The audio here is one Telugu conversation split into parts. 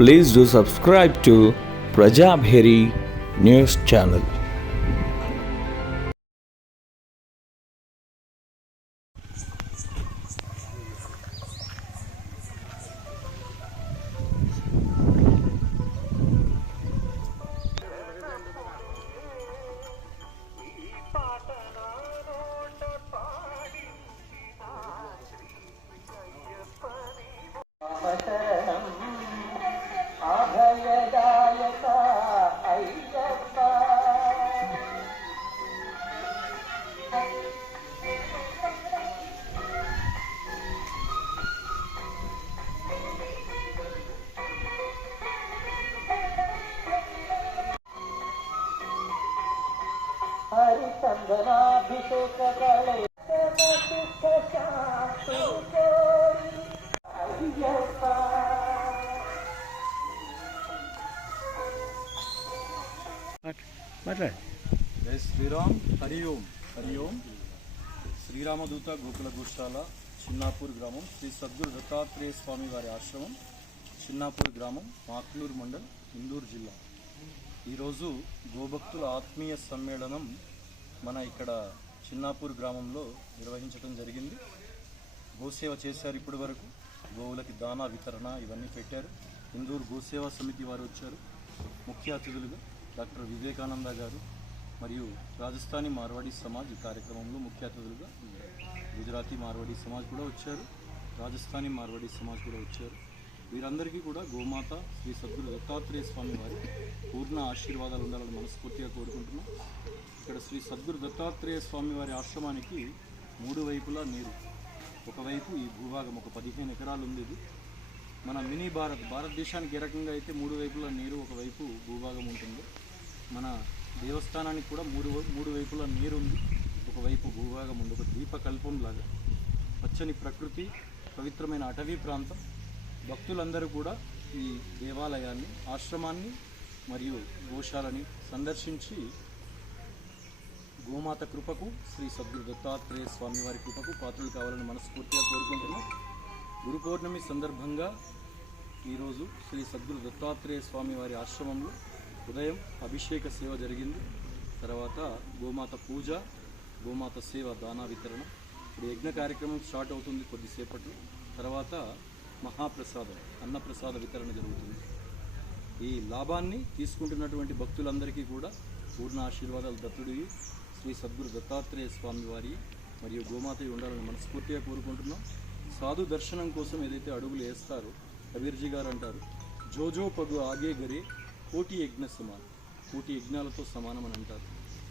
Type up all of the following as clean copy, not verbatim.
Please do subscribe to Prajabheri News Channel. హరిచందనాభిషేక జై శ్రీరామ్. హరి ఓం. హరి ఓం. శ్రీరామదూత గోకుల గోశాల చిన్నాపూర్ గ్రామం, శ్రీ సద్గురు దత్తాత్రేయ స్వామి వారి ఆశ్రమం, చిన్నాపూర్ గ్రామం, మాక్నూర్ మండల్, ఇందూరు జిల్లా. ఈరోజు గోభక్తుల ఆత్మీయ సమ్మేళనం మన ఇక్కడ చిన్నాపూర్ గ్రామంలో నిర్వహించడం జరిగింది. గోసేవ చేశారు. ఇప్పటి వరకు గోవులకి దానా వితరణ ఇవన్నీ పెట్టారు. ఇందూరు గోసేవా సమితి వారు వచ్చారు. ముఖ్య అతిథులుగా డాక్టర్ వివేకానంద గారు మరియు రాజస్థానీ మార్వాడీ సమాజ్ ఈ కార్యక్రమంలో ముఖ్య అతిథులుగా, గుజరాతీ మార్వాడీ సమాజ్ కూడా వచ్చారు, రాజస్థానీ మార్వాడీ సమాజ్ కూడా వచ్చారు. వీరందరికీ కూడా గోమాత శ్రీ సద్గురు దత్తాత్రేయ స్వామి వారి పూర్ణ ఆశీర్వాదాలు ఉండాలని మనస్ఫూర్తిగా కోరుకుంటున్నాం. ఇక్కడ శ్రీ సద్గురు దత్తాత్రేయ స్వామి వారి ఆశ్రమానికి మూడు వైపులా నీరు. ఒకవైపు ఈ భూభాగం ఒక 15 ఎకరాలు ఉంది. ఇది మన మినీ భారతదేశానికి ఏ రకంగా అయితే మూడు వైపులా నీరు, ఒకవైపు భూభాగం ఉంటుంది, మన దేవస్థానానికి కూడా మూడు వైపులా నీరు ఉంది, ఒకవైపు భూభాగం ఉంది. ఒక ద్వీపకల్పంలాగా పచ్చని ప్రకృతి, పవిత్రమైన అటవీ ప్రాంతం. భక్తులందరూ కూడా ఈ దేవాలయాన్ని, ఆశ్రమాన్ని మరియు గోశాలని సందర్శించి గోమాత కృపకు, శ్రీ సద్గురు దత్తాత్రేయ స్వామి వారి కృపకు పాత్రలు కావాలని మనస్ఫూర్తిగా కోరుకుంటున్నాం. గురు పౌర్ణమి సందర్భంగా ఈరోజు శ్రీ సద్గురు దత్తాత్రేయ స్వామి వారి ఆశ్రమంలో ఉదయం అభిషేక సేవ జరిగింది. తర్వాత గోమాత పూజ, గోమాత సేవ, దానా వితరణ. ఇప్పుడు యజ్ఞ కార్యక్రమం స్టార్ట్ అవుతుంది కొద్దిసేపట్లో. తర్వాత మహాప్రసాదం, అన్నప్రసాద వితరణ జరుగుతుంది. ఈ లాభాన్ని తీసుకుంటున్నటువంటి భక్తులందరికీ కూడా పూర్ణ ఆశీర్వాదాలు దత్తుడివి శ్రీ సద్గురు దత్తాత్రేయ స్వామి వారి మరియు గోమాత ఉండాలని మనస్ఫూర్తిగా కోరుకుంటున్నాం. సాధు దర్శనం కోసం ఏదైతే అడుగులు వేస్తారో కబీర్జీ గారు అంటారు, జోజో పగు ఆగే గరే కోటి యజ్ఞ సమానం, కోటి యజ్ఞాలతో సమానం అని అంటారు.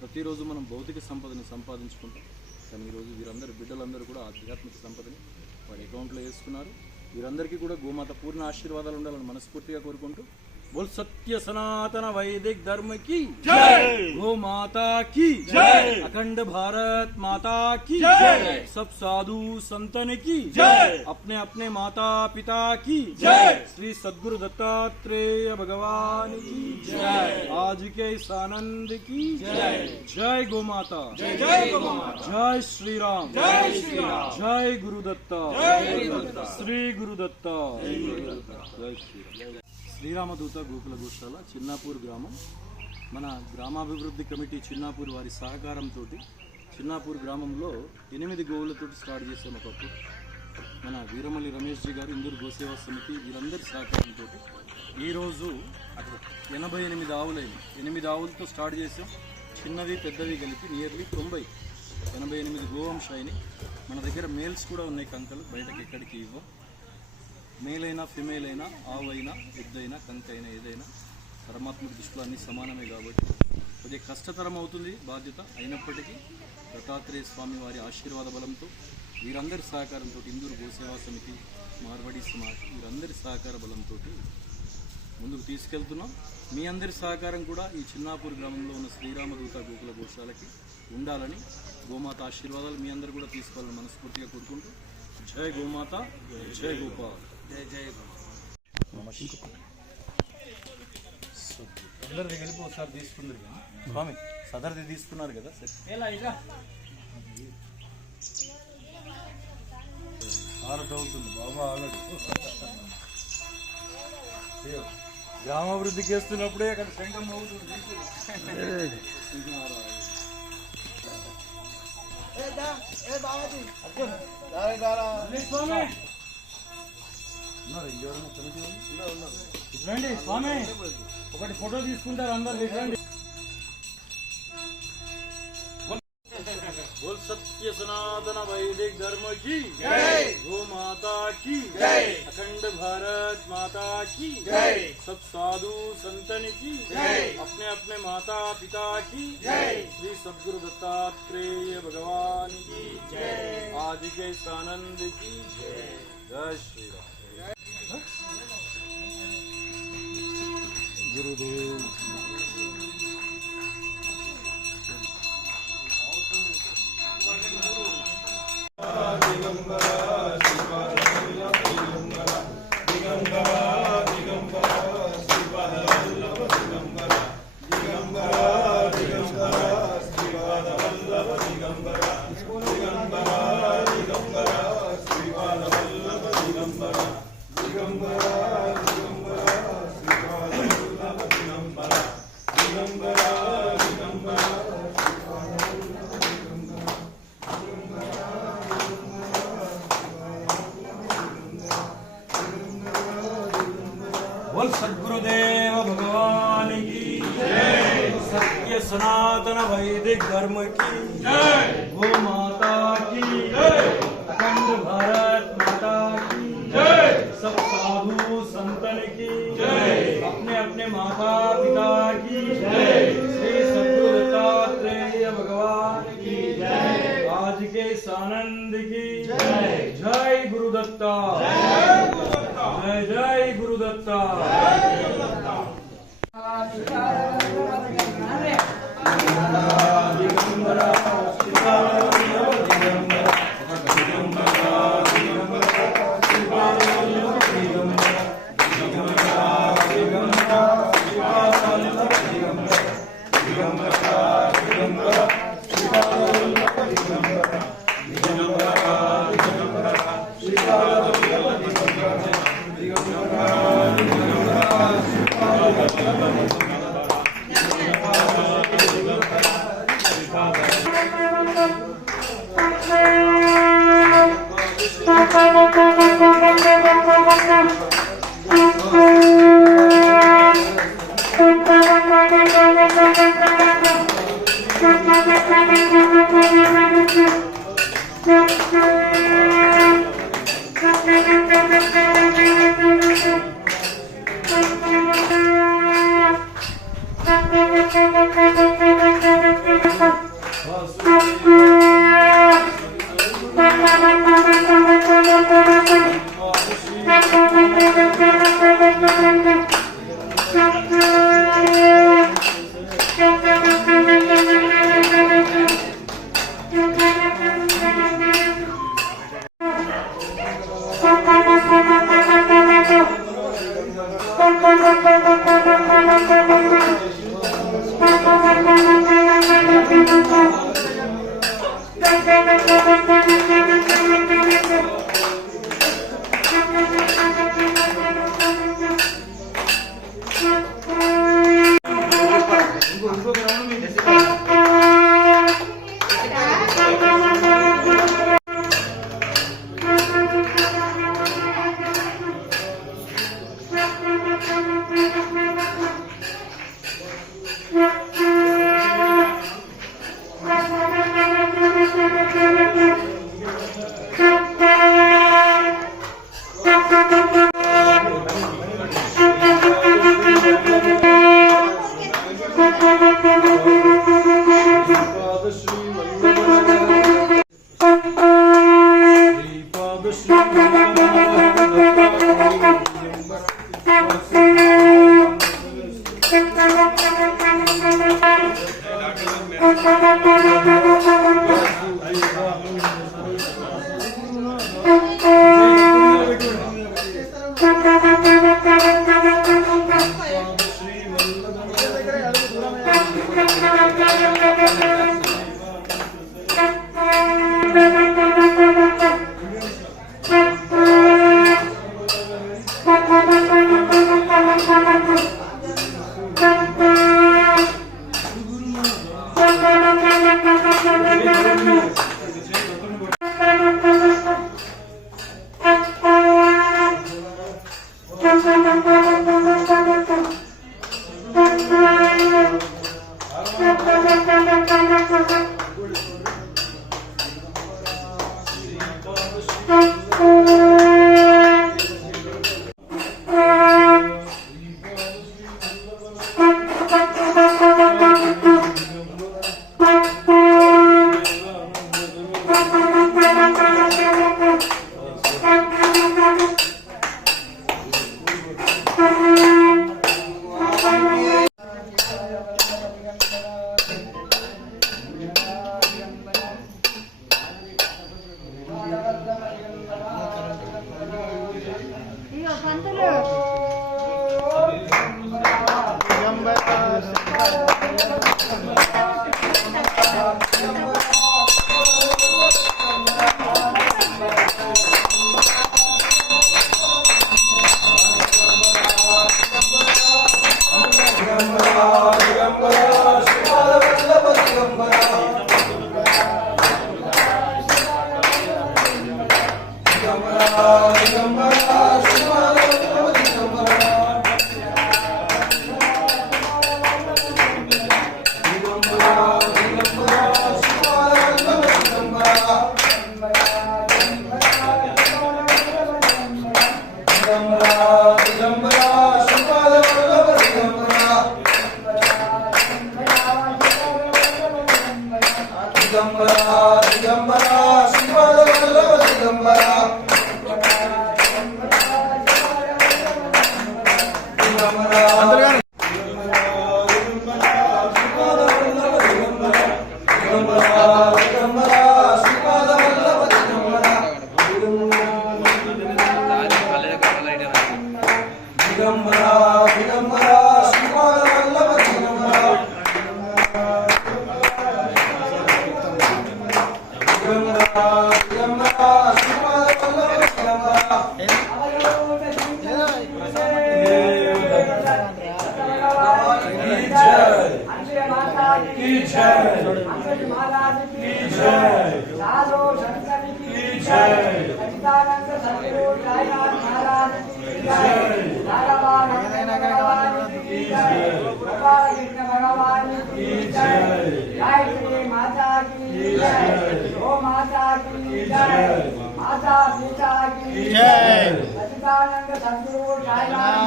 ప్రతిరోజు మనం భౌతిక సంపదని సంపాదించుకుంటాం, కానీ ఈరోజు వీరందరూ బిడ్డలందరూ కూడా ఆధ్యాత్మిక సంపదని వారి అకౌంట్లో వేసుకున్నారు. వీరందరికీ కూడా గోమాత పూర్ణ ఆశీర్వాదాలు ఉండాలని మనస్ఫూర్తిగా కోరుకుంటూ, बोल सत्य सनातन वैदिक धर्म की जय, गो माता की जय, अखंड भारत माता की जय, सब साधु संतन की जय, अपने अपने माता पिता की जय, श्री सद्गुरु दत्तात्रेय भगवान की जय, आज के इस आनंद की जय, जय गो माता, जय जय गो माता, जय श्री राम, जय श्री राम, जय गुरुदत्ता, श्री गुरुदत्ता, जय श्री राम. శ్రీరామదూత గోకుల గోశాల చిన్నాపూర్ గ్రామం, మన గ్రామాభివృద్ధి కమిటీ చిన్నాపూర్ వారి సహకారంతో చిన్నాపూర్ గ్రామంలో 8 గోవులతో స్టార్ట్ చేసాం ఒకప్పుడు. మన వీరమల్లి రమేష్ జీ గారు, ఇందూరు గోసేవా సమితి, వీరందరి సహకారంతో ఈరోజు 88 ఆవులైంది. 8 ఆవులతో స్టార్ట్ చేసాం. చిన్నవి పెద్దవి కలిపి నియర్లీ 88 గోవంశాయిని. మన దగ్గర మేల్స్ కూడా ఉన్నాయి, కంకలు బయటకు ఎక్కడికి ఇవ్వం. మేల్ అయినా ఫిమేల్ అయినా, ఆవు అయినా, ఎద్దైనా, కంక అయినా, ఏదైనా పరమాత్మ దృష్టిలో అన్నీ సమానమే. కాబట్టి కొద్దిగా కష్టతరం అవుతుంది బాధ్యత. అయినప్పటికీ దత్తాత్రేయ స్వామి వారి ఆశీర్వాద బలంతో, వీరందరి సహకారంతో, ఇందూరు గోసేవా సమితి, మార్వాడీ సమాజ్, వీరందరి సహకార బలంతో ముందుకు తీసుకెళ్తున్నాం. మీ అందరి సహకారం కూడా ఈ చిన్నాపూర్ గ్రామంలో ఉన్న శ్రీరామదూత గోకుల గోశాలకి ఉండాలని, గోమాత ఆశీర్వాదాలు మీ అందరూ కూడా తీసుకోవాలని మనస్ఫూర్తిగా కోరుకుంటూ, జై గోమాత, జై గోపాల్, జై జై అందరిది కలిపి ఒకసారి తీసుకున్నారు కదా స్వామి, సదర్ది తీసుకున్నారు కదా. ఆరదవుతుంది బాబా ఆల్రెడీ. గ్రామాభివృద్ధి చేస్తున్నప్పుడే అక్కడ శంఖం మోగుతుంది. స్వామి రండి స్వామి, ఒకటి ఫోటో తీసుకుంటారు అందరు రండి. बोल सत्य सनातन वैदिक धर्म की जय, गो माता की जय, अखंड भारत माता की जय, सब साधु संतन की जय, अपने अपने माता पिता की जय, श्री सद्गुरु दत्तात्रेय भगवान की जय, आज के आनंद की जय, जय श्री राम। गुरुदेव बोल सद्गुरुदेव भगवान की जय, सत्य सनातन वैदिक धर्म की जय, गो माता की जय, अखंड भारत माता की जय, सब साधु संतन की जय, अपने अपने माता पिता की जय, श्री सद्गुरु दत्तात्रेय भगवान की जय, आज के इस आनंद की जय, जय गुरुदत्ता, जय जय गुरुदत्ता।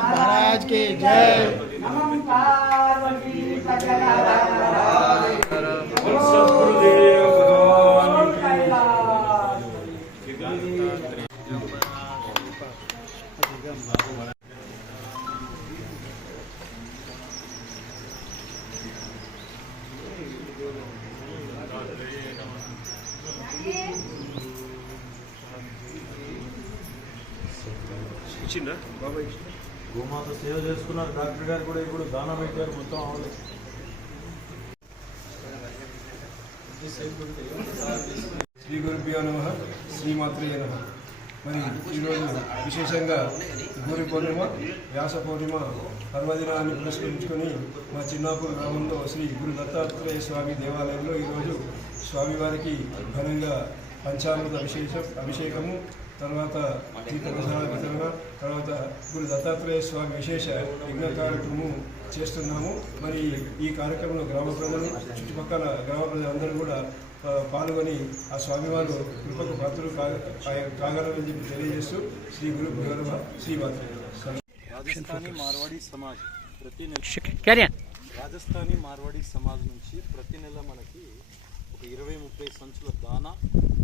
महाराज की जय। గోమాత సేవ చేసుకున్నారు. డాక్టర్ గారు కూడా ఇప్పుడు దానం పెట్టారు. మొత్తం అవ్వలేదు. శ్రీ గురుభ్యో నమః, శ్రీమాత్రే నమః. మరి ఈరోజు విశేషంగా గురు పౌర్ణిమ, వ్యాస పౌర్ణిమ పర్వదినాన్ని పురస్కరించుకొని మా చిన్నాపూర్ గ్రామంలో శ్రీ గురు దత్తాత్రేయ స్వామి దేవాలయంలో ఈరోజు స్వామివారికి ఘనంగా పంచామృత అభిషేకము, తర్వాత తీర్థ ప్రసాద వితరణ, తర్వాత గురు దత్తాత్రేయ స్వామి విశేష యజ్ఞ కార్యక్రమము చేస్తున్నాము. మరి ఈ కార్యక్రమంలో గ్రామ ప్రజలు, చుట్టుపక్కల గ్రామ ప్రజలందరూ కూడా పాల్గొని ఆ స్వామివారు కృపకు పాత్రలు కాగలరని చెప్పి తెలియజేస్తూ శ్రీ గురు గౌరవ శ్రీమాత్రే. రాజస్థానీ మార్వాడి సమాజ్ ప్రతి నెల నుంచి ప్రతి నెల మనకి ఒక 20-30 సంచుల దానా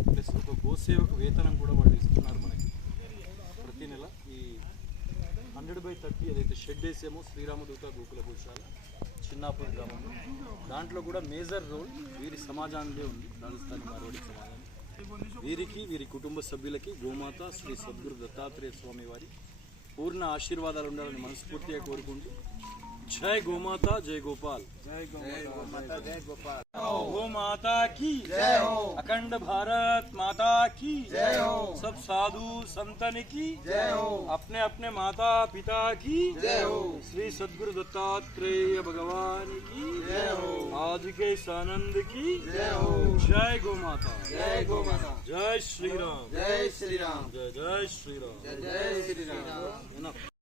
ప్లస్ ఒక గోసేవకు వేతనం కూడా వాళ్ళు ఇస్తున్నారు మనకి ప్రతి నెల. ఈ 100/30 ఏదైతే షెడ్ వేసామో శ్రీరామదూత గోకుల గోశాల చిన్నాపూర్ గ్రామంలో, దాంట్లో కూడా మేజర్ రోల్ వీరి సమాజానిదే ఉంది. రాజస్థానీ మార్వాడి సమాజాన్ని, వీరి కుటుంబ సభ్యులకి గోమాత శ్రీ సద్గురు దత్తాత్రేయ స్వామి వారి పూర్ణ ఆశీర్వాదాలు ఉండాలని మనస్ఫూర్తిగా కోరుకుంటూ जय गोमाता जय गोपाल, जय गोमाता जय गोपाल, गो माता की जय हो, अखंड भारत माता की जय हो, सब साधु संतन की जय हो, अपने अपने माता पिता की जय हो, श्री सद्गुरु दत्तात्रेय भगवान की जय हो, आज के आनंद की जय हो, जय गोमाता जय गोमाता, जय श्री राम जय श्री राम, जय जय श्री राम, जय जय श्री राम।